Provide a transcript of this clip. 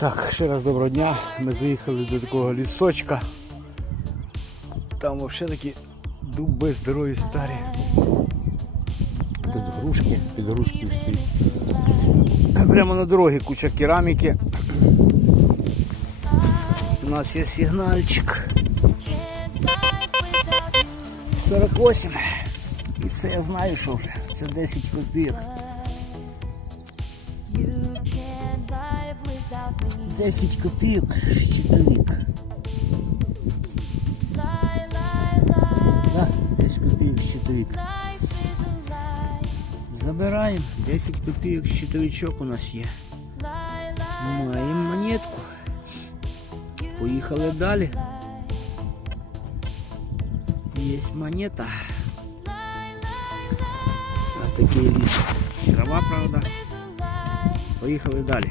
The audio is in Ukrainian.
Так, ще раз доброго дня. Ми заїхали до такого лісочка. Там взагалі такі дуби здорові старі. Тут грушки, під грушки стоїть. Прямо на дорогі куча кераміки. У нас є сигнальчик. 48. І це я знаю, що вже. Це 10 копійок. 10 копійок щитовик. Да, 10 копійок щитовик. Забираємо. 10 копійок щитовичок у нас є. Маємо монетку. Поїхали далі. Є монета. А такий ліс. Трава, правда. Поїхали далі.